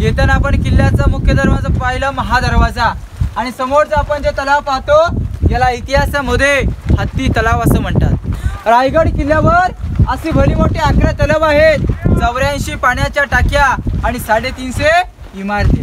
येताना आपण किल्ल्याचा मुख्य दरवाजा पाहिला, महादरवाजा, आणि समोरचा आपण जे तलाव पाहतो याला इतिहासामध्ये हत्ती तलाव असं म्हणतात। रायगड किल्ल्यावर अशी भली मोठी 11 तलाव आहेत, 84 पाण्याच्या टाक्या आणि 350 इमारती।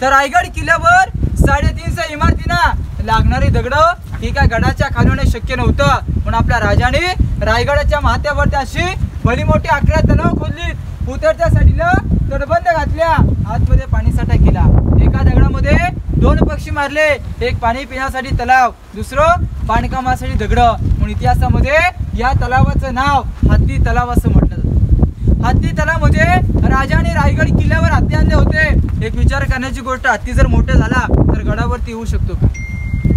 तर रायगड किल्ल्यावर 350 इमारतींना लागणारी दगड ही काय गडाच्या खालून शक्य नव्हतं, म्हणून आपल्या राजाने रायगडाच्या माथ्यावरती अशी भली मोठी 11 तलाव खोदली, उतरत्या साठीला तटबंद घातल्या, आतमध्ये पाणीसाठा केला। एका दगडामध्ये 2 पक्षी मारले, एक पाणी पिण्यासाठी तलाव, दुसरं बांधकामासाठी दगड, म्हणून इतिहासामध्ये या तलावाचं नाव हत्ती तलाव असं म्हटलं जातं। हत्ती तलाव म्हणजे राजाने रायगड किल्ल्यावर हत्ती आणले होते। एक विचार करण्याची गोष्ट, हत्ती जर मोठा झाला तर गडावरती येऊ शकतो का?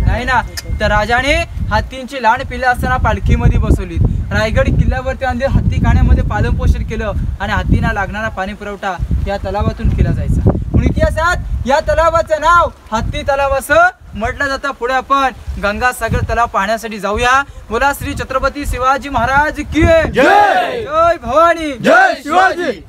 नाही ना। तर राजाने हत्तींची लहान पिल्ले असताना पालखीमध्ये बसवली, रायगड किल्ल्यावरती आणले, हत्ती खाण्यामध्ये पालनपोषण केलं आणि हत्तींना लागणारा पाणी पुरवठा या तलावातून केला जायचा, म्हणून इतिहासात या तलावाचं नाव हत्ती तलाव असं म्हटलं जातं। पुढे आपण गंगासागर तलाव पाहण्यासाठी जाऊया। बोला श्री छत्रपती शिवाजी महाराज की जय, जय भवानी, जय शिवाजी।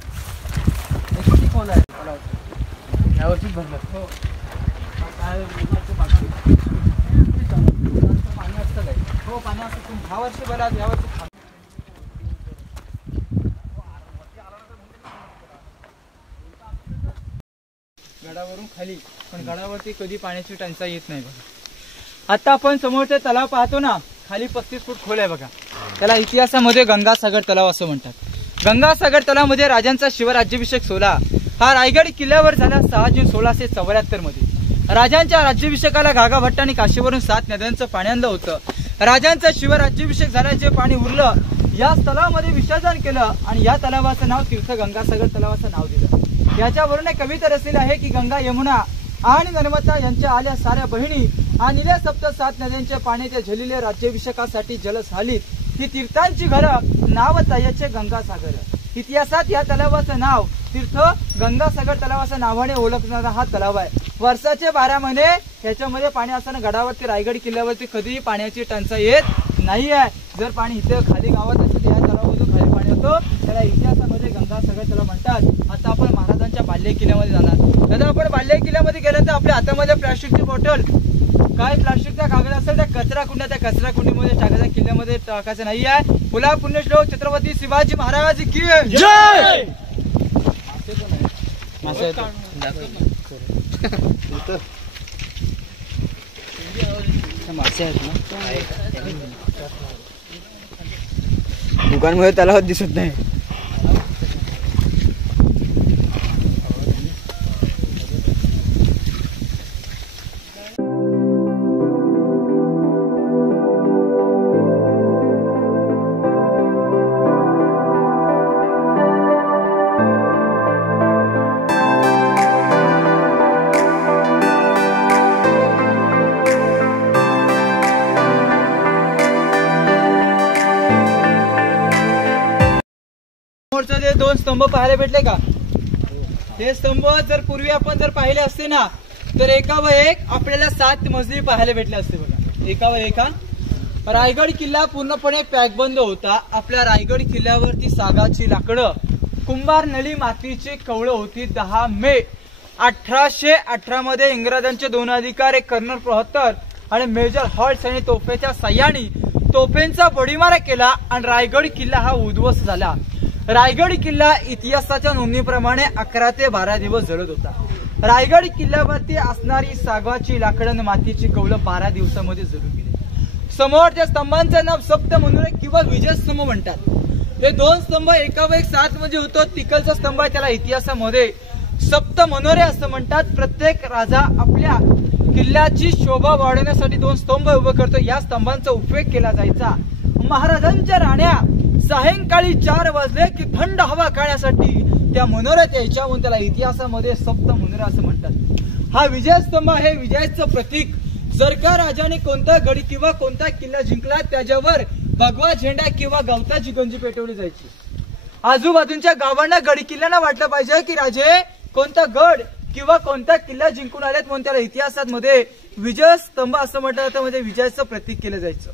गडावरून खाली, पण गडावरती कधी पाण्याची टंचाई येत नाही बघा। आता आपण समोरचा तलाव पाहतो ना, खाली 35 फूट खोल आहे बघा, त्याला इतिहासामध्ये गंगासागर तलाव असं म्हणतात। गंगासागर तलावामध्ये राजांचा शिवराज्याभिषेक सोहळा हा रायगड किल्ल्यावर झाला 6 जून 1674 मध्ये। राजांच्या राज्याभिषेकाला घागा भट्ट आणि काशीवरून 7 नद्यांचं पाणी आणलं होतं। राजांचा शिवराज्याभिषेक झाल्याचे पाणी उरलं, या तलावामध्ये विसर्जन केलं आणि या तलावाचं नाव तीर्थ गंगासागर तलावाचं नाव दिलं। याच्यावरून एक कविता रचलेली आहे की गंगा यमुना आणि नर्मदा यांच्या आल्या साऱ्या बहिणी आणि 7 नद्यांच्या पाण्याच्या झेलेल्या राज्याभिषेकासाठी जलस हालीत ही तीर्थांची घरं नाव याचे गंगासागर। इतिहासात या तलावाचं नाव तीर्थ गंगासागर तलावाच्या नावाने ओळखणारा हा तलाव आहे। वर्षाचे 12 महिने याच्यामध्ये पाणी असताना गडावरती रायगड किल्ल्यावरती कधीही पाण्याची टंचाई येत नाही आहे। जर पाणी इथे खाली गावात असेल तर या तलावातून खाली पाणी होतं, त्याला इतिहासामध्ये गंगासागर तलाव म्हणतात। आता आपण महाराजांच्या बाल्य किल्ल्यामध्ये जाणार। दादा आपण बाल्य किल्ल्यामध्ये गेल्यानंतर आपल्या हातामध्ये प्लास्टिकची बॉटल, काय प्लास्टिकचा कागद असेल त्या कचरा कुंड्या, त्या कचरा कुंडीमध्ये टाकायचा, किल्ल्यामध्ये टाकायचं नाही आहे। पुन्हा पुण्यश्लोक छत्रपती शिवाजी महाराज की जय। दुकानमध्ये तलाव दिसत नाही। समोरचे 2 स्तंभ पाहायला भेटले का? हे स्तंभ जर पूर्वी आपण जर पाहिले असते ना तर एकावर एक आपल्याला 7 मजली पाहायला भेटले असते बघा, एकावर एक। रायगड किल्ला पूर्णपणे पॅकबंद होता। आपल्या रायगड किल्ल्यावरती सागाची लाकडं, कुंभार नळी मातीची कवळं होती। 10 मे 1818 मध्ये इंग्रजांचे 2 अधिकारी, एक कर्नल प्रहत्तर आणि मेजर हॉल्ट यांनी तोफेच्या साह्याने तोफेंचा बडीमारा केला आणि रायगड किल्ला हा उद्ध्वस्त झाला। रायगड किल्ला इतिहासाच्या नोंदीप्रमाणे 11 ते 12 दिवस जळत होता। रायगड किल्ल्यावरती असणारी सागवाची लाकडं मातीची कौलं 12 दिवसामध्ये जळून गेली। समोरच्या स्तंभांचं नाव सप्त मनोरे किंवा विजय स्तंभ म्हणतात। हे 2 स्तंभ एकावर एक 7 म्हणजे होतो। तिकडचा स्तंभ आहे त्याला इतिहासामध्ये सप्त मनोरे असं म्हणतात। प्रत्येक राजा आपल्या किल्ल्याची शोभा वाढवण्यासाठी 2 स्तंभ उभे करतो। या स्तंभांचा उपयोग केला जायचा। महाराजांच्या राण्या सायंकाळी 4 वाजले की थंड हवा काढण्यासाठी त्या मनोऱ्यात यायच्या, म्हणून त्याला इतिहासामध्ये सप्त मनोरा असं म्हणतात। हा विजय स्तंभ आहे विजयाचं प्रतीक। जर का राजाने कोणता गड किंवा कोणता किल्ला जिंकला त्याच्यावर भगवा झेंडा किंवा गवताची गंजी पेटवली जायची। आजूबाजूच्या गावांना गड किल्ल्यांना वाटलं पाहिजे की राजे कोणता गड किंवा कोणता किल्ला जिंकून आलेत, म्हणून त्याला इतिहासामध्ये विजय स्तंभ असं म्हटलं जातं, म्हणजे विजयाचं प्रतीक केलं जायचं।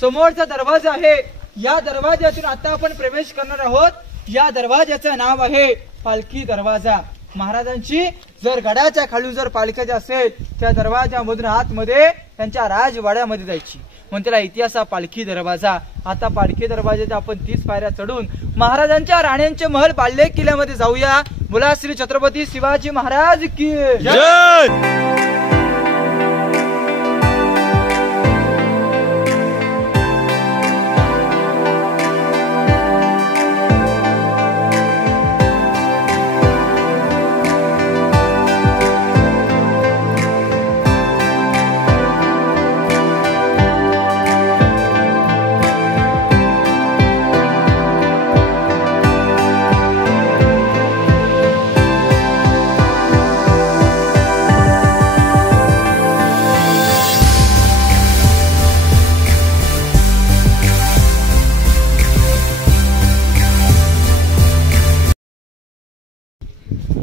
समोरचा दरवाजा आहे, या दरवाज्यातून आता आपण प्रवेश करणार आहोत। या दरवाज्याचं नाव आहे पालखी दरवाजा। महाराजांची जर गडाच्या खालून जर पालखी असेल त्या दरवाजामधून आतमध्ये त्यांच्या राजवाड्यामध्ये जायची, म्हणून त्याला इतिहास पालखी दरवाजा. आता पालखी दरवाजाच्या आपण 30 पायऱ्या चढून महाराजांच्या राण्यांचे महल बाल्य किल्ल्यामध्ये जाऊया. बोला श्री छत्रपती शिवाजी महाराज की जय.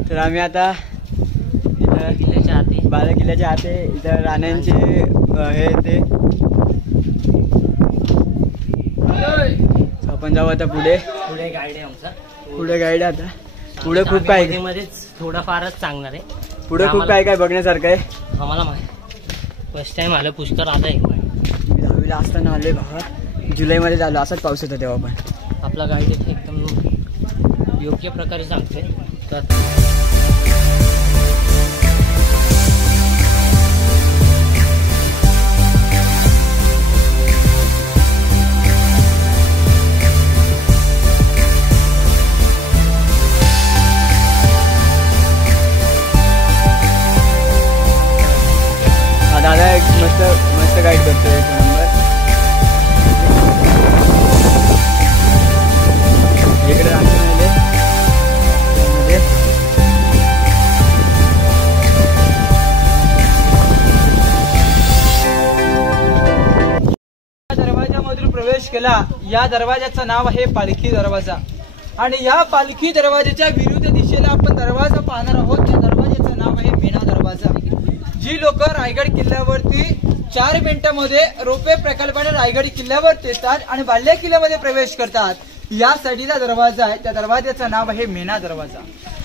तर आम्ही आता बाला किल्ल्याच्या आते इथं राण्यांचे हे ते आपण जाऊ आता पुढे. पुढे गाईड आहे आमचा. पुढे गाईड आहे आता. पुढे खूप काय मध्येच थोडाफारच सांगणार आहे. पुढे खूप काय काय बघण्यासारखं आहे. आम्हाला फर्स्ट टाइम आलं पुष्कर. आता एक 10वीला असताना आलोय बाबा. जुलैमध्ये झालो, असाच पाऊस होता तेव्हा पण. आपला गाईड एकदम योग्य प्रकारे सांगते. तर दादा एक मस्त गाईड करतो. एक नंबर. इकडे राहते दरवाजामधून प्रवेश केला. या दरवाजाचं नाव आहे पालखी दरवाजा. आणि या पालखी दरवाजाच्या विरुद्ध दिशेला आपण दरवाजा पाहणार आहोत. या दरवाजाचं नाव आहे मेणा दरवाजा. जी लोक रायगड किल्ल्यावरती 4 मिनिटांमध्ये रोपवे प्रकल्पाने रायगड किल्ल्यावर येतात आणि बाल्य किल्ल्यामध्ये प्रवेश करतात, या साईडला दरवाजा आहे. त्या दरवाजाचं नाव आहे मेणा दरवाजा.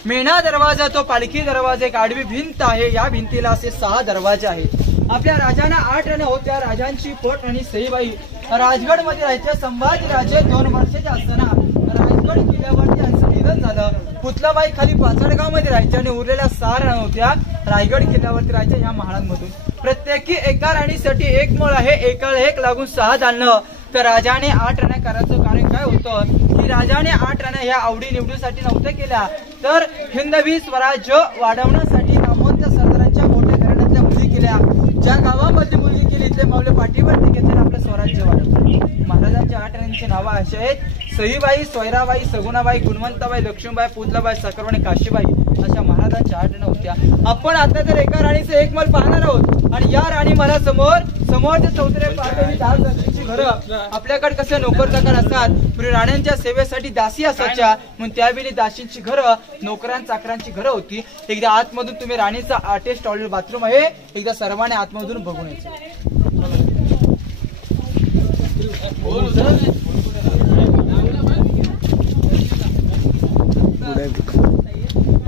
मेणा दरवाजा तो पालखी दरवाजा एक आडवी भिंत आहे. या भिंतीला असे 6 दरवाजे आहेत. आपल्या राजांना 8 राण्या होत्या. राजांची पोट आणि सईबाई राजगड मध्ये राहायचे. संभाजी राजे 2 वर्षाचे असताना राजगड किल्ल्यावरती यांचं निधन झालं. पुतलाबाई खाली पाचडगाव मध्ये राहायच्या आणि उरलेल्या 6 राण्या होत्या रायगड किल्ल्यावरती राहायच्या. या महालांमधून प्रत्येकी एका राणीसाठी एक मळ आहे. एकाला एक लागून 6 झालं. तर राजाने 8 राण्या करायचं कारण काय होतं की राजाने 8 राण्या ह्या आवडी निवडीसाठी नव्हत्या केल्या, तर हिंदवी स्वराज्य वाढवण्यासाठी नामवंत सरदारांच्या मोठ्या घराण्यातल्या मुली केल्या. ज्या गावामध्ये मुलगी केली इथले मावले पाठीवरती घेतले आपलं स्वराज्य वाढवलं. महाराजांच्या 8 राण्यांची नावं अशी आहेत: सईबाई, सोयराबाई, सगुणाबाई, गुणवंताबाई, लक्ष्मीबाई, पुतलाबाई, सकरवाणी, काशीबाई. अशा महाराजांच्या 8 राण्या होत्या. आपण आता तर एका राणीचं एक मल पाहणार आहोत. आणि या राणी मला समोरचे चौथरे पाहण्याची घरं. आपल्याकडे कसे नोकर चाकर असतात, पूर्वी राण्यांच्या सेवेसाठी दासी असायच्या, म्हणून त्यावेळी दासींची घरं, नोकरां चाकरांची घरं होती. एकदा आतमधून तुम्ही राणीचा अटॅच टॉयलेट बाथरूम आहे, एकदा सर्वांनी आतमधून बघून यायचं.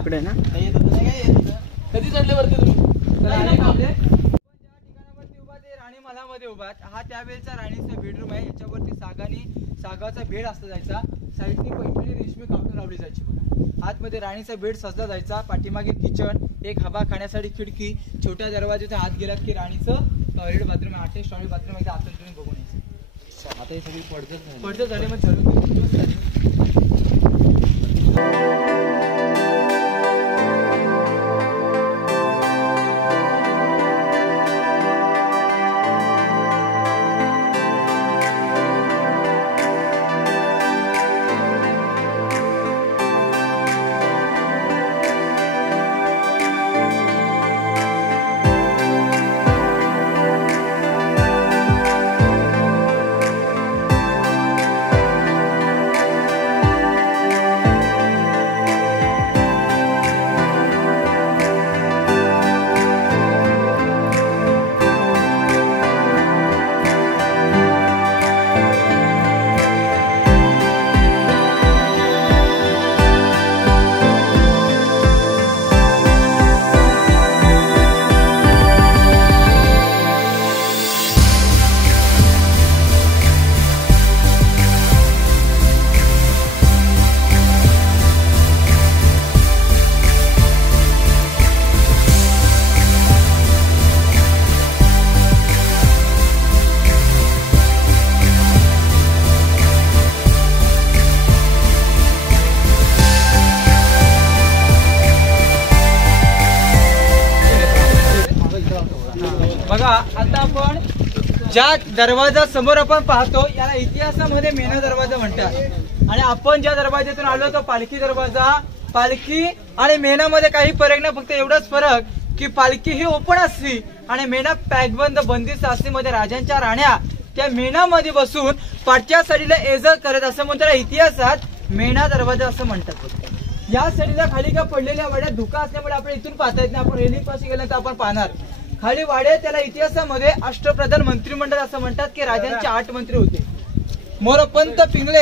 पुढे ना कधी चढले वरती तुम्ही? राणी महालामध्ये उभा. हा त्यावेळेचा राणीचा बेडरूम आहे. याच्यावरती सागाचा बेड असला जायचा. साईडनी पैठणी रेशमी कापड लावली जायची बघा. आतमध्ये राणीचा बेड सजला जायचा. पाठीमागे किचन, एक हवा खाण्यासाठी खिडकी. छोट्या दरवाजाच्या आत गेलात की राणीचं टॉयलेट बाथरूम आहे. अटॅच टॉयलेट बाथरूम आहे. आतून तुम्ही बघून यायचं. आता हे सगळी पडझड झाली. मग बघा आता आपण ज्या दरवाजा समोर आपण पाहतो याला इतिहासामध्ये मेणा दरवाजा म्हणतात आणि आपण ज्या दरवाज्यातून आलो तो पालखी दरवाजा. पालखी आणि मेणामध्ये काही फरक नाही, फक्त एवढाच फरक की पालखी ही ओपन असली आणि मेणा पॅकबंद बंदिस्त असली. मध्ये राजांच्या राण्या त्या मेणामध्ये बसून पाठच्या साडीला एजर करत असं म्हणतात. इतिहासात मेणा दरवाजा असं म्हणतात. या साडीला खाली का पडलेल्या वाड्यात धुका असल्यामुळे आपण इथून पाहता येत नाही. आपण रेल्वे पाशी गेल्यानंतर आपण पाहणार खाली वाडे. त्याला इतिहासामध्ये अष्टप्रधान मंत्रिमंडळ असं म्हणतात की राजांचे 8 मंत्री होते. मोरपंत पिंगळे,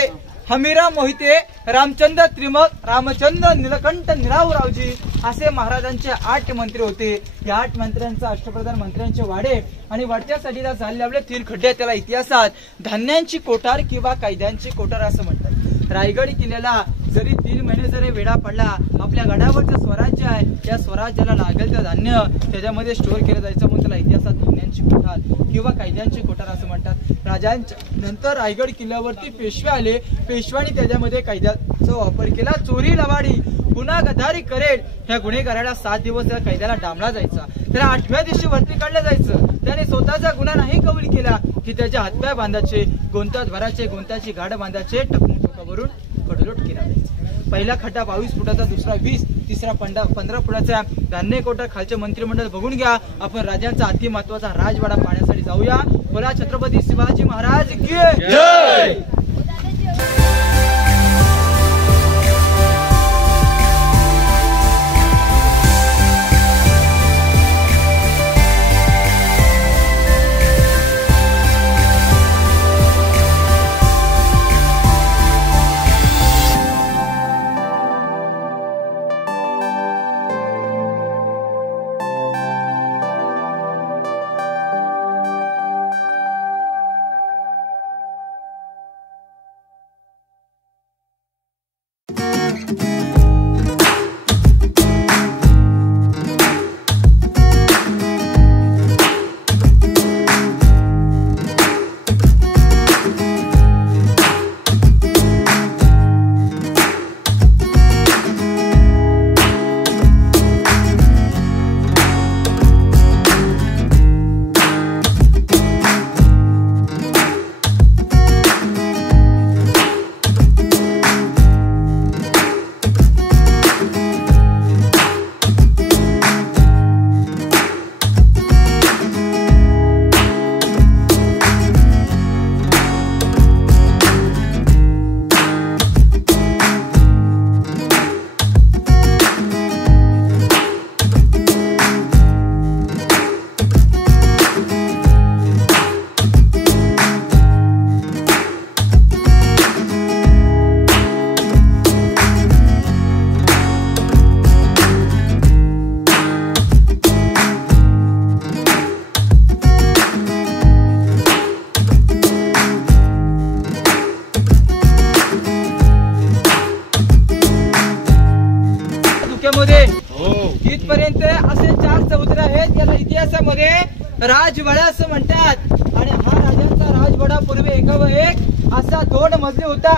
हमीराम मोहिते, रामचंद्र त्रिमक, रामचंद्र निलकंठ निरावरावजी असे महाराजांचे 8 मंत्री होते. या 8 मंत्र्यांचा अष्टप्रधान मंत्र्यांचे वाडे आणि वाढत्या साडीला झाले आपले 3 खड्डे. त्याला इतिहासात धान्यांची कोठार किंवा कैद्यांची कोठार असं म्हणतात. रायगड किल्ल्याला जरी 3 महिने जरी वेढा पडला, आपल्या गडावरचं स्वराज्य आहे त्या स्वराज्याला लागेल ते धान्य त्याच्यामध्ये स्टोअर केलं जायचं म्हणून त्याला इतिहासात धान्यांची कोठार किंवा कैद्यांची कोठार असं म्हणतात. राजांच्या नंतर रायगड किल्ल्यावरती पेशवे आले. पेशव्यांनी त्याच्यामध्ये कैद्याचा वापर केला. चोरी लवाडी गुन्हा गद्दारी करेल ह्या गुन्हेगाराला 7 दिवस त्या कैद्याला डांबला जायचा. त्याला 8व्या दिवशी वरती काढलं जायचं. त्याने स्वतःचा गुन्हा नाही कबूल केला की त्याच्या हातपाय बांधायचे, गोंतात भरायचे, गोंताची गाड बांधायचे, टोकावरून कडलोट केला जायचा. पहिला खड्डा 22 फुटाचा, दुसरा 20, तिसरा 15 फुटाचा. धान्य कोठार खालचे मंत्रिमंडळ बघून घ्या. आपण राजांचा अति महत्वाचा राजवाडा पाहण्यासाठी जाऊया. बोला छत्रपती शिवाजी महाराज की जय. इथपर्यंत असे 4 चौथरे आहेत. याला इतिहासामध्ये राजवाडा असं म्हणतात. आणि हा राजांचा राजवाडा पूर्वी एकावर-एक असा 2 मजली होता.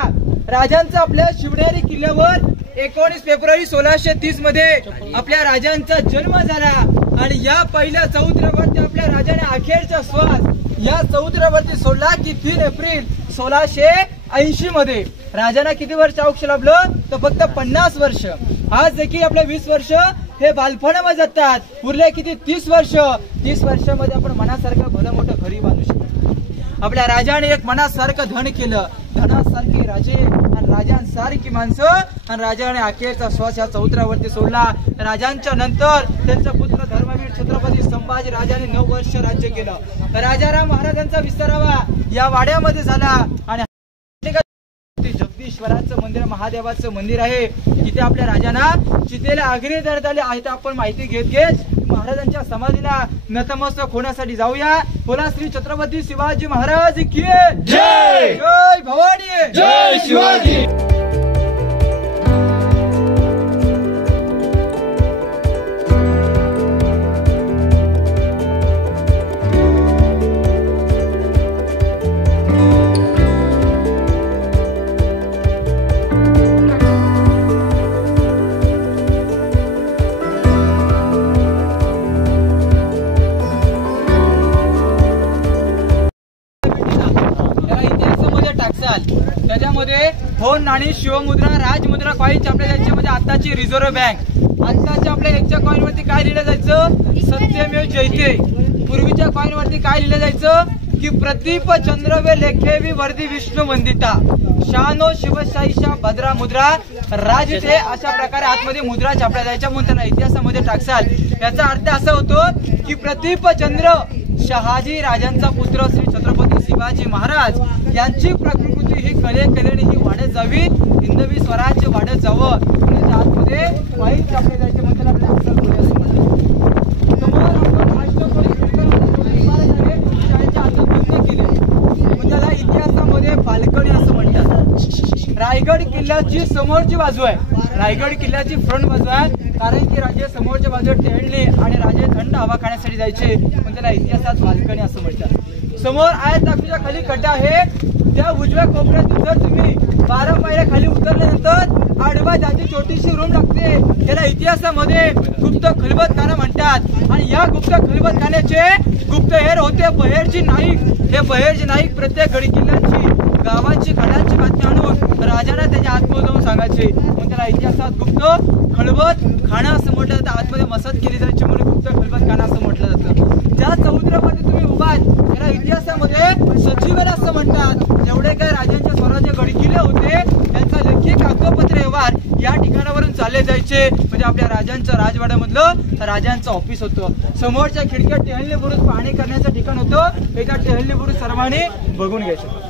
राजांचा आपल्या शिवनेरी किल्ल्यावर 19 फेब्रुवारी 1630 मध्ये आपल्या राजांचा जन्म झाला. आणि या पहिल्या चौथऱ्यावरती आपल्या राजाने अखेरचा श्वास या चौथऱ्यावरती सोडला की 3 एप्रिल 1680 मध्ये. राजांना किती वर्ष आयुष्य लाभलं तर फक्त 50 वर्ष. आज देखील आपले 20 वर्ष हे बालपणामध्ये जातात. उरले किती 30 वर्ष. 30 वर्षामध्ये आपण मनासारखं भलं मोठं घरी बांधू शकतो. आपल्या राजाने एक मनासारखं धन केलं. धनासारखे राजे आणि राजांसारखी माणसं. आणि राजाने अखेरचा श्वास या चौथऱ्यावरती सोडला. राजांच्या नंतर त्यांचा पुत्र धर्मवीर छत्रपती संभाजी राजाने 9 वर्ष राज्य केलं. राजाराम महाराजांचा विस्तारावा या वाड्यामध्ये झाला. आणि जगदीश्वराचं मंदिर, महादेवाचं मंदिर आहे. तिथे आपल्या राजांना चितेला अग्नी देण्यात आले आहे. आपण माहिती घेत महाराजांच्या समाधीला नतमस्तक होण्यासाठी जाऊया. बोला श्री छत्रपती शिवाजी महाराज की जय. जय भवानी, जय शिवाजी. होन नाणी, शिवमुद्रा, राजमुद्रा कॉईन आपल्या याच्यामध्ये आताची रिझर्व्ह बँक. आताच्या आपल्या याच्या कॉईन वरती काय लिहिलं जायचं? सत्यमेव जयते. पूर्वीच्या कॉईन वरती काय लिहिलं जायचं की प्रदीप चंद्रवे लेखेवी वर्दी विष्णू वंदिता शानो शिवशाहीशा भद्रा मुद्रा राजते. अशा प्रकारे आतमध्ये मुद्रा छापल्या जायच्या म्हणून त्यांना इतिहासामध्ये टाकसाल. याचा अर्थ असा होतो की प्रदीप चंद्र शहाजी राजांचा पुत्र श्री छत्रपती शिवाजी महाराज यांची प्रकृती ही कलेने ही वाढत जावी, हिंदवी स्वराज्य वाढत जावं. आतमध्ये कॉईन छापले जायचे म्हणून त्याला असं त्याला इतिहासामध्ये बाल्कनी असं म्हणतात. रायगड किल्ल्याची समोरची बाजू आहे, रायगड किल्ल्याची फ्रंट बाजू आहे, कारण की राजे समोरच्या बाजूला टेळले आणि राजे थंड हवा खाण्यासाठी जायचे पण त्याला इतिहासात बाल्कनी असं म्हणतात. समोर आयत दाखवीच्या खाली खड्डा आहे, त्या उजव्या कोपऱ्यातून जर तुम्ही 12 पायऱ्या खाली उतरल्यानंतर आडवा जाती छोटीशी रूम लागते. त्याला इतिहासामध्ये गुप्त खलबतखाना म्हणतात. आणि या गुप्त खलबतखान्याचे गुप्तहेर होते बहेरजी नाईक. हे बहेरजी नाईक प्रत्येक गडी किल्ल्यांची गावांची खड्यांची बातमी आणून राजाला त्याच्या आतमध्ये जाऊन सांगायचे म्हणून त्याला इतिहासात गुप्त खलबत खाना असं म्हटलं जातं. आतमध्ये मसद केली जायची म्हणून गुप्त खलबत खाना असं म्हटलं जातं. ज्या समुद्रामध्ये तुम्ही उभा त्याला इतिहासामध्ये सचिवन असं म्हणतात. जेवढे काही राजांचे स्वराज्य गडी किल्ले होते त्यांचा लेखी कागदपत्र व्यवहार या ठिकाणावरून चालले जायचे. म्हणजे आपल्या राजांचं राजवाड्यामधलं राजांचं ऑफिस होतं. समोरच्या खिडक्यात टेहळणी बुरुज पाहणी करण्याचं ठिकाण होतं. एका टेहळणी बुरुज सर्वांनी बघून घ्यायचं.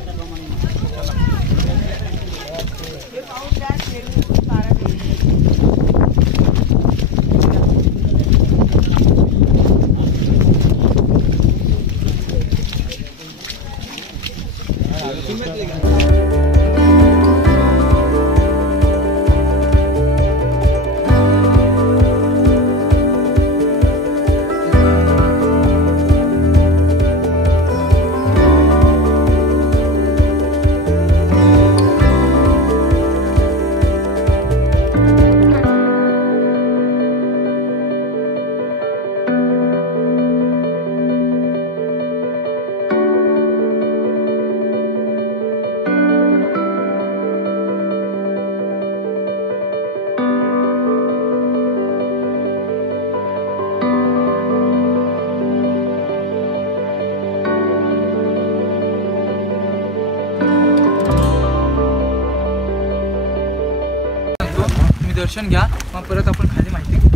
दर्शन घ्या मग परत आपण खाली माहिती घेऊ.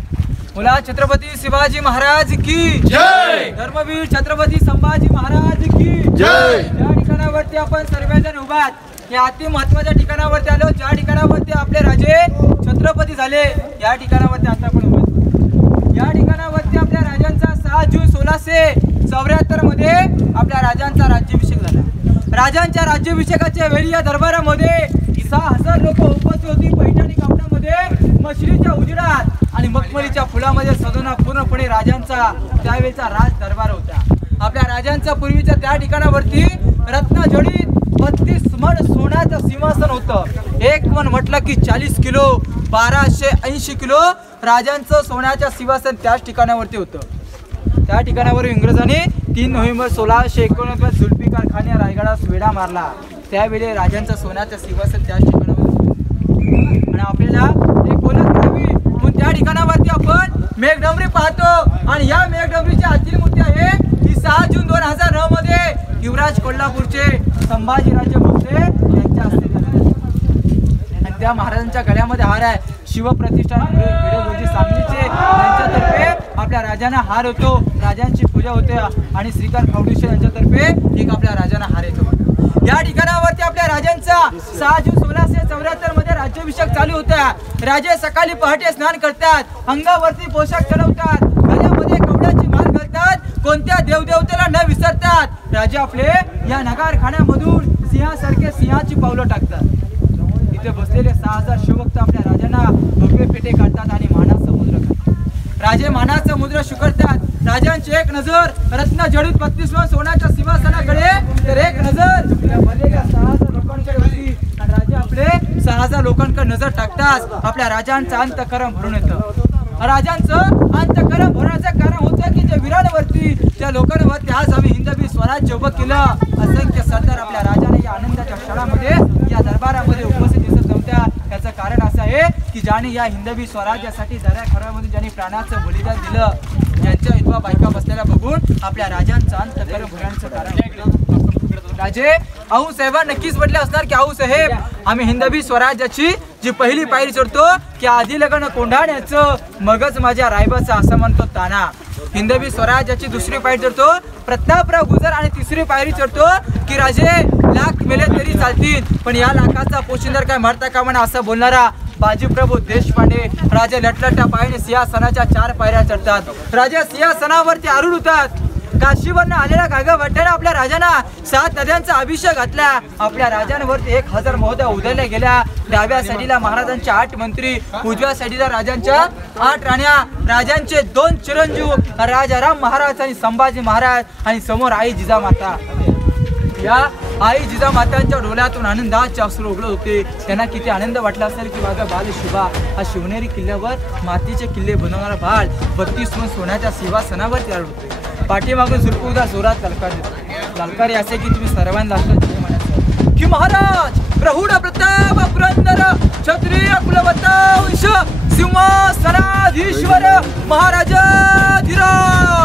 बोला छत्रपती शिवाजी महाराज की जय. धर्मवीर छत्रपती संभाजी महाराज की जय. या ठिकाणावरती आपण सर्वजण उभात. या अति महत्वाच्या ठिकाणावरती आलो, ज्या ठिकाणावरती आपले राजे छत्रपती झाले. या ठिकाणावरती आता आपण उभा. या ठिकाणावरती आपल्या राजांचा 6 जून 1674 मध्ये आपल्या राजांचा राज्याभिषेक झाला. राजांच्या राज्याभिषेकाच्या वेळी या दरबारामध्ये 6000 लोक उपस्थित होती. पैठणी कापडामध्ये मशरीच्या उजेडात आणि मखमलीच्या फुलामध्ये सजवून पूर्णपणे राजांचा त्यावेळेचा राज दरबार होता. आपल्या राजांचा पूर्वीच्या त्या ठिकाणावरती रत्नजडित 32 मण सोन्याचं सिंहासन होतं. एक मण म्हटलं की 40 किलो, 1280 किलो राजांचं सोन्याचं सिंहासन त्याच ठिकाणावरती होतं. त्या ठिकाणावर इंग्रजांनी 3 नोव्हेंबर 1689 जुल्फिकार खान या रायगडास वेढा मारला. त्यावेळी राजांचं सोन्याचं सिंहासन त्याच ठिकाणावर आणि आपल्याला एक ओळख करावी म्हणून त्या ठिकाणावरती आपण मेघडंबरी पाहतो. आणि या मेघडंबरीची आतील मूर्ती आहे ही 6 जून 2009 मध्ये युवराज कोल्हापूरचे संभाजीराजे भोसले यांच्या हस्ते झाली. आणि त्या महाराजांच्या गळ्यामध्ये हार आहे. शिवप्रतिष्ठान भिडे सांगलीचे यांच्यातर्फे आपल्या राजांना हार होतो. राजांची पूजा होते आणि श्रीकांत फाउंडेशन यांच्यातर्फे एक आपल्या राजांना हार येतो. या ठिकाणावरती आपल्या राजांचा 6 जून 1674 मध्ये राज्याभिषेक चालू होता. राजे सकाळी पहाटे स्नान करतात, अंगावरती पोशाख चढवतात, गळ्यामध्ये कवड्याची माळ घालतात, कोणत्या देवदेवतेला न विसरतात. राजे आपले या नगारखान्यामधून सिंहासारखे सिंहाची पावलं टाकतात. इथे बसलेले 6000 शिवभक्त आपल्या राजांना भगवे पेटे काढतात आणि माना समुद्र करतात. राजे माना समुद्र शुकरतात. राजांची एक नजर रत्नजडित 32 मण सोन्याच्या सिंहासनाकडे तर एक नजर भरलेल्या 6000 लोकांकडे होती. आणि राजे आपले 6000 लोकांकडे नजर टाकताच आपल्या राजांचं अंतःकरण भरून येतं. राजांचं अंतःकरण भरण्याचं कारण होतं की जे वीरांवरती त्या लोकांवरती आज आम्ही हिंदवी स्वराज्य उभं केलं. असंख्य सरदार आपल्या राजाने या आनंदाच्या क्षणामध्ये या दरबारामध्ये उपस्थित की ज्याने या हिंदवी स्वराज्यासाठी दऱ्या खऱ्यामधून ज्यांनी प्राणाचं बलिदान दिलं, ज्यांच्या विधवा बायका बसलेल्या बघून आपल्या राजांचा अंत करून भुरांचं कारण राजे आऊ साहेब नक्कीच म्हटले असणार की आऊ साहेब आम्ही हिंदवी स्वराज्याची जी पहिली पायरी चढतो की आधी लग्न कोंढाण्याचं मगच माझ्या रायबाचं असं म्हणतो ताना. हिंदवी स्वराज्याची दुसरी पायरी चढतो प्रतापराव गुजर आणि तिसरी पायरी चढतो की राजे लाख मेले तरी चालतील पण या लाखाचा पोशिंदर काय मरता का म्हणा असं बोलणारा बाजीप्रभू देशपांडे राजे लटलट्या पायाने सिंहासनाच्या 4 पायऱ्या चढतात. राजे सिंहासनावरती आरूढ होतात. काशीवरनं आलेल्या गागाभट्टाने आपल्या राजांना 7 नद्यांचा अभिषेक घातला. आपल्या राजांवरती 1000 महोदया उधळल्या गेल्या. डाव्या साईडला महाराजांचे 8 मंत्री, उजव्या साईडला राजांच्या 8 राण्या, राजांचे 2 चिरंजीव राजाराम महाराज आणि संभाजी महाराज आणि समोर आई जिजामाता. या आई जिजामातांच्या डोळ्यातून आनंदाचे अश्रू उघडत होते. त्यांना किती आनंद वाटला असेल की माझा बाल शुभा हा शिवनेरी किल्ल्यावर मातीचे किल्ले बनवणारा बाळ 32 मन सोन्याच्या सिंहासनावर तयार होते. पाठीमागून झुरपुदा जोरात ललकार देतो. ललकारी असे की तुम्ही सर्वांना म्हणायचं की महाराज प्रौढ प्रताप पुरंदर क्षत्रिय कुलवंश सिंहासनाधीश्वर महाराजाधिराज.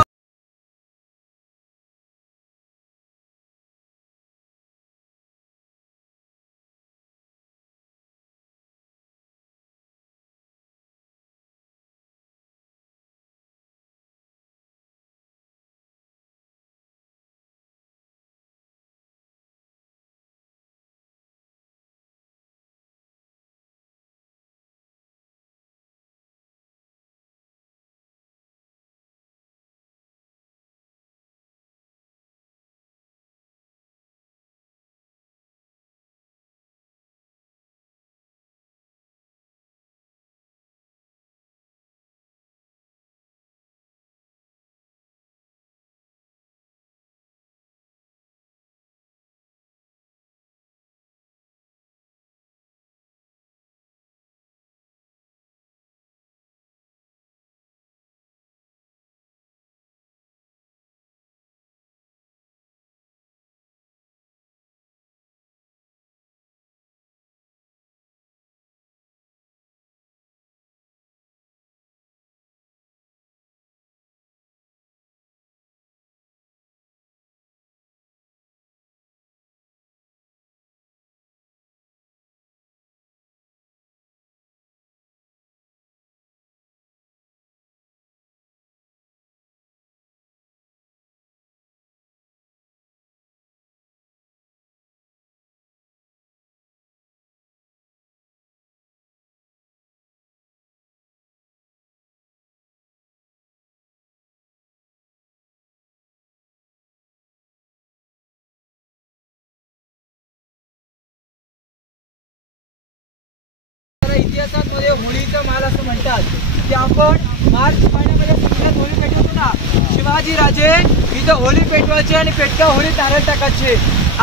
इतिहासामध्ये होळीचा माल असं म्हणतात की आपण मार्च महिन्यामध्ये सगळ्यात होळी पेटवतो ना. शिवाजी राजे इथं होळी पेटवायचे आणि पेटक्या होळीत नारळ टाकायचे.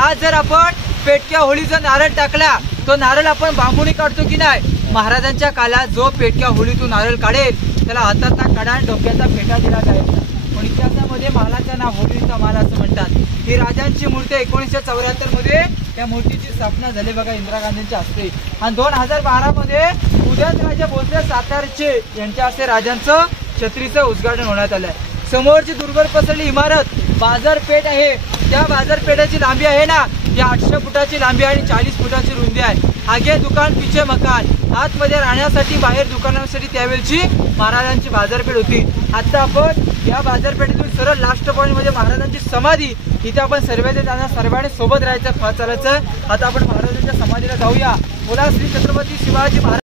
आज जर आपण पेटक्या होळीचा नारळ टाकला तो नारळ आपण बांबूने काढतो की नाही. महाराजांच्या काळात जो पेटक्या होळीतून नारळ काढेल त्याला हाताचा कडा आणि डोक्याचा फेटा दिला जायचा. पण इतिहासामध्ये मालाचं नाव होळीचा माल असं म्हणतात. ही राजांची मूर्ती 1974 मध्ये त्या मूर्तीची स्थापना झाली बघा इंदिरा गांधींच्या हस्ते. आणि 2012 मध्ये उदयनराजे भोसले सातारचे यांच्या हस्ते राजांचं छत्रीचं उद्घाटन होण्यात आलंय. समोरची दुर्गर पसरली इमारत बाजारपेठ आहे. त्या बाजारपेठेची लांबी आहे ना ही 800 फुटाची लांबी आणि 40 फुटाची रुंदी आहे. आगे दुकान पिछे मकान. आतमध्ये राहण्यासाठी बाहेर दुकानासाठी त्यावेळची महाराजांची बाजारपेठ होती. आता आपण या बाजारपेठेतून सरळ लास्ट पॉइंट म्हणजे महाराजांची समाधी इथे आपण सर्वांनी जाणार. सर्वांनी सोबत राहायचं चालायचं. आता आपण महाराजांच्या समाधीला जाऊया. बोला श्री छत्रपती शिवाजी महाराज.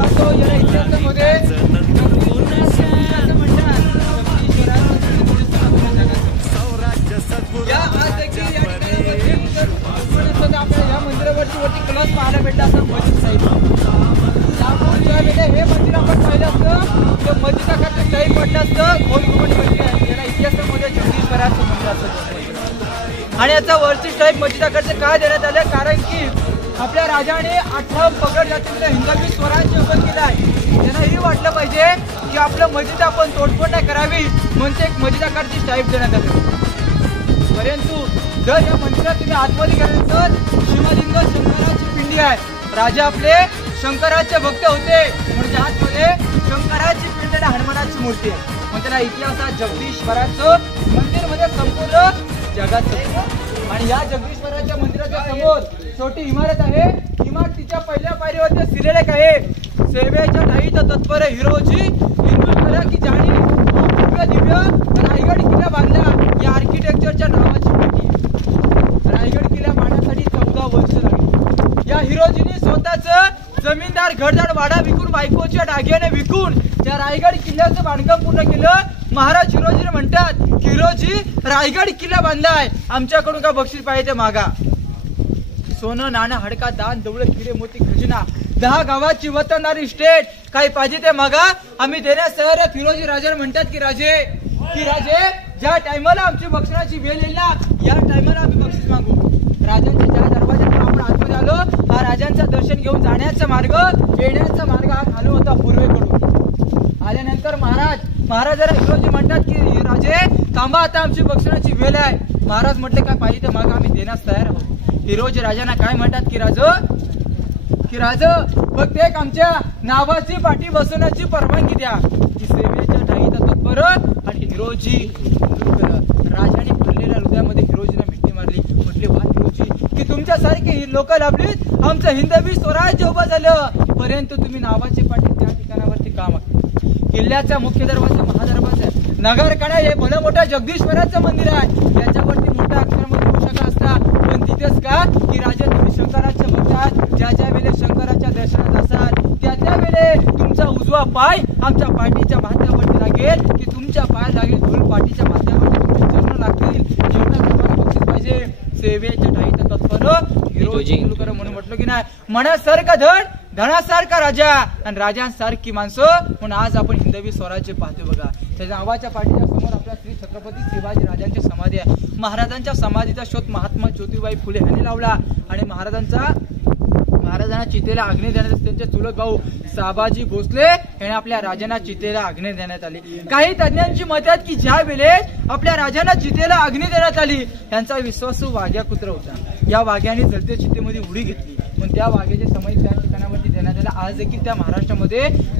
पाहतो या इतिहासामध्ये आपल्याला या मंदिरावरती वरती कलश पाहायला भेटला असं मस्जिद साहिब. त्यामुळे ज्या वेळेला हे मंदिर आपण पाहिलं असतं तर मस्जिद आकारचं शाही पडलं असतं खोल घुमट मंदिर आहे. याला इतिहासामध्ये जगदीश्वराचं मंदिर असतं आणि याचा वरची टाईप मस्जिद आकारचं काय देण्यात आलं कारण की आपल्या राजाने 18 पगड जातीमध्ये हिंदवी स्वराज्य उभं केलं आहे. त्यांना हे वाटलं पाहिजे की आपलं मस्जिद आपण तोडफोड नाही करावी म्हणजे एक मस्जिद आकारची टाईप देण्यात आली. परंतु जर या मंदिरात तुम्ही आतमध्ये गेला तर शिवलिंग शंकराची पिंडी आहे. राजा आपले शंकराचे भक्त होते म्हणजे आतमध्ये शंकराची पिंड आणि हनुमानाची मूर्ती आहे. मग त्याला इतिहासात जगदीश्वराचं मंदिर म्हणजे संपूर्ण जगात. आणि या जगदीश्वराच्या मंदिराच्या समोर छोटी इमारत आहे. इमारतीच्या पहिल्या पायरीवर शिलेलेख आहे सेवेच्या ठाईत तत्पर हिरोजी हिंदुत्व की जाणी दिव्य रायगड किल्ला बांधला. या आर्किटेक्चरच्या नावाची माहिती रायगड किल्ला बांधण्यासाठी 14 वर्ष लागली. या हिरोजीने स्वतःच जमीनदार घरदार वाडा विकून बायकोच्या डाग्याने विकून त्या रायगड किल्ल्याचं बांधकाम पूर्ण केलं. महाराज हिरोजी म्हणतात हिरोजी रायगड किल्ला बांधलाय आमच्याकडून का बक्षीस पाहिजे मागा. सोनं नाणं हडका दान दौलत किरे मोती खजिना 10 गावाची वतनदारी स्टेट काही पाहिजे ते मागा आम्ही देण्यास तयार आहे. फिरोजी राजा म्हणतात की राजे ज्या टायमाला आमची बक्षिसाची वेळ येईल ना या टायमाला आम्ही बक्षीस मागू. राजांच्या ज्या दरवाजातून आपण आतमध्ये आलो हा राजांचं दर्शन घेऊन जाण्याचा मार्ग येण्याचा मार्ग हा खाली होता पूर्वेकडून. आल्यानंतर महाराजाला हिरोजी म्हणतात की राजे थांबा आता आमची बक्षिसाची वेळ आहे. महाराज म्हटले काय पाहिजे ते मागा आम्ही देण्यास तयार आहोत. हिरोजी राजांना काय म्हणतात की राज फक्त एक आमच्या नावाची पाठी बसवण्याची परवानगी द्या की सेवेच्या ठाईत तत्पर. आणि हिरोजी राजाने भरलेल्या हृदयामध्ये हिरोजीला मिठी मारली. म्हटले वा हिरोजी की तुमच्यासारखे लोक लाभलीत आमचं हिंदवी स्वराज्य उभं झालं परंतु तुम्ही नावाची पाठी त्या ठिकाणावरती काम किल्ल्याचा मुख्य दरवाजा महादरवाजा नगरकडा हे भलं मोठं जगदीश्वराचं मंदिर आहे. त्याच्यावरती मोठ्या अक्षरामध्ये पोशाख असतात पण तिथेच का की राजा तुम्ही शंकराचे भक्त ज्या वेळेला शंकराच्या दर्शनात असाल त्या वेळे तुमचा उजवा पाय आमच्या पाठीच्या माथ्यावरती लागेल की तुमच्या पाय लागेल धूळ पाठीच्या माथ्यावरती तुमचे चरण लागतील. जेवढा तुम्हाला बक्षीस पाहिजे सेवेच्या ठाईत तत्पर हिरोजी म्हणून म्हटलं की नाही मनासारखा धनासारखा राजा आणि राजांसारखी माणसं म्हणून आज आपण हिंदवी स्वराज्य पाहतो बघा. त्याच्या नावाच्या पाठीच्या समोर आपल्या श्री छत्रपती शिवाजी राजांची समाधी आहे. महाराजांच्या समाधीचा शोध महात्मा ज्योतिबाई फुले यांनी लावला आणि महाराजांना चितेला अग्नी देण्यात त्यांचे चुलत भाऊ साबाजी भोसले यांनी आपल्या राजांना चितेला अग्नी देण्यात आली. काही तज्ञांची मत आहेत की ज्या वेळेस आपल्या राजांना चितेला अग्नी देण्यात आली त्यांचा विश्वासू वाघ्या कुत्र होता. या वाघ्याने जलते चितेमध्ये उडी घेतली पण त्या वाघ्याचे समाधी त्या ठिकाणावरती देण्यात आला. आज देखील त्या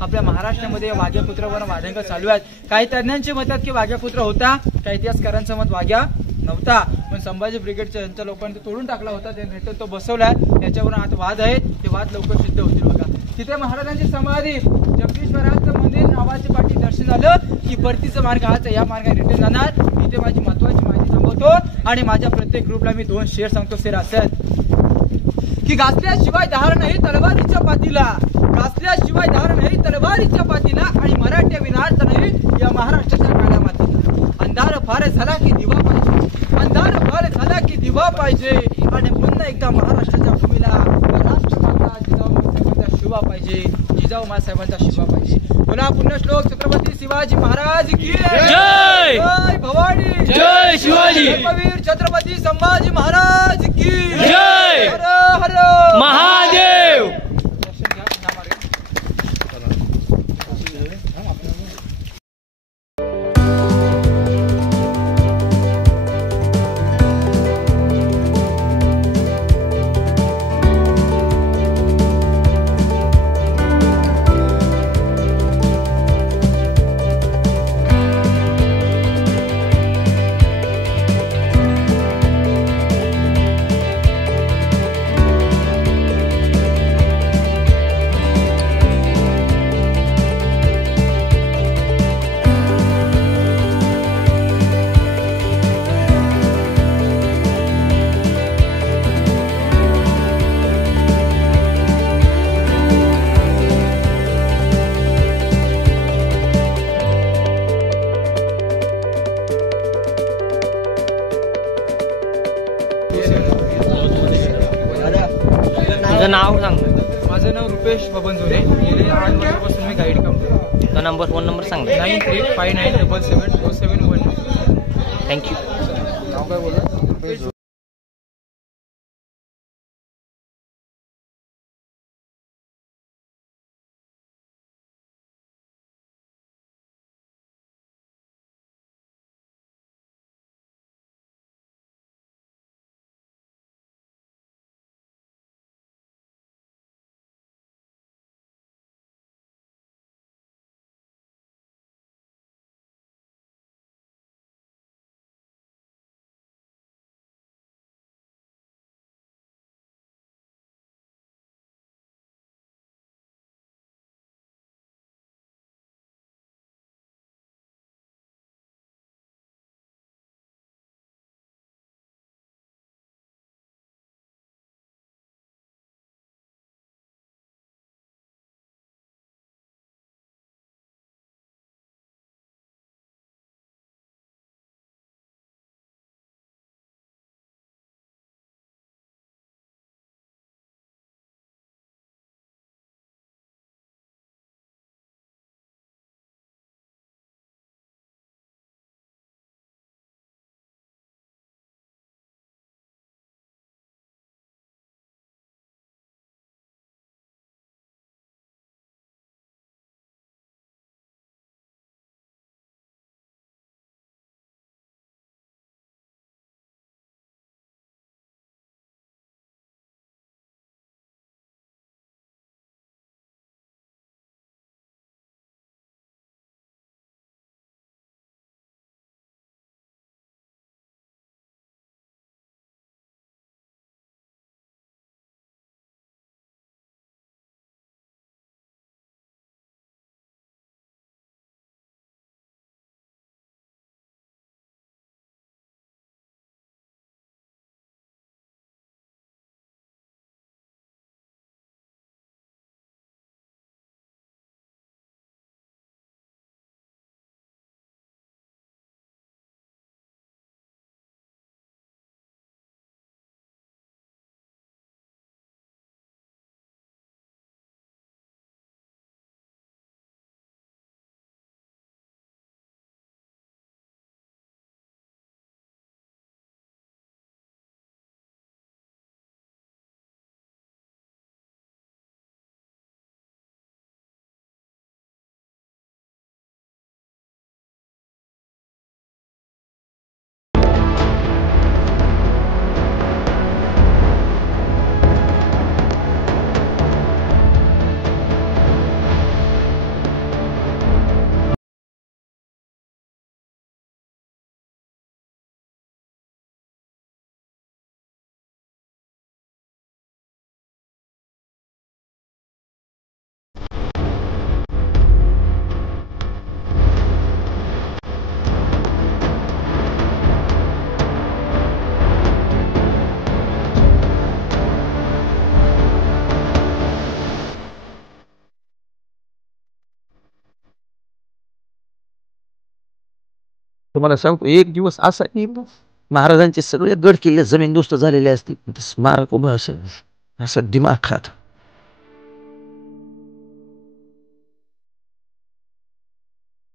आपल्या महाराष्ट्रामध्ये वाघ्या कुत्रावर वादंग चालू आहेत. काही तज्ञांची मत आहेत की वाघ्या कुत्र होता काही इतिहासकारांचं मत वाघ्या नव्हता पण संभाजी ब्रिगेडच्या यांच्या लोकांनी तो तोडून टाकला होता त्यांनी तो बसवलाय. याच्यावरून आता वाद आहेत ते वाद लवकर सिद्ध होतील बघा. तिथे महाराजांची समाधी जगदीश्वराचं मंदिर नावाची पाठी दर्शन झालं की परतीचा मार्ग हाच या मार्गाने रिटर्न जाणार. इथे माझी महत्वाची माहिती सांगतो आणि माझ्या प्रत्येक ग्रुपला मी 2 शेअर सांगतो. शेअर असत की घासल्याशिवाय धार नाही तलवारीच्या पातीला घासल्याशिवाय धार नाही तलवारीच्या पातीला आणि मराठ्या विनार्थ नाही या महाराष्ट्राच्या काळ्या मातीला. अंधार फार झाला की दिवा पाहिजे अंधार फार झाला की दिवा पाहिजे आणि पुन्हा एकदा महाराष्ट्राच्या भूमीला राष्ट्रमाता जिजाऊ शिवा पाहिजे जिजाऊ मासाहेबांचा शिवा पाहिजे. पुन्हा पुण्य श्लोक छत्रपती शिवाजी महाराज की जय जय भवानी जय शिवाजी वीर छत्रपती संभाजी महाराज की जय हर हर महादेव. तुझं नाव सांग. माझं नाव रुपेश बबन जोरे. गेले 8 वर्षापासून मी गाईड काम करतो. तुझा फोन नंबर सांग. 9359777719. थँक्यू. नाव काय बोला? तुम्हाला सांगतो एक दिवस असा की महाराजांचे सगळे गड किल्ले जमीनदोस्त झालेले असतील. स्मारक उभं असं असं दिमाग खात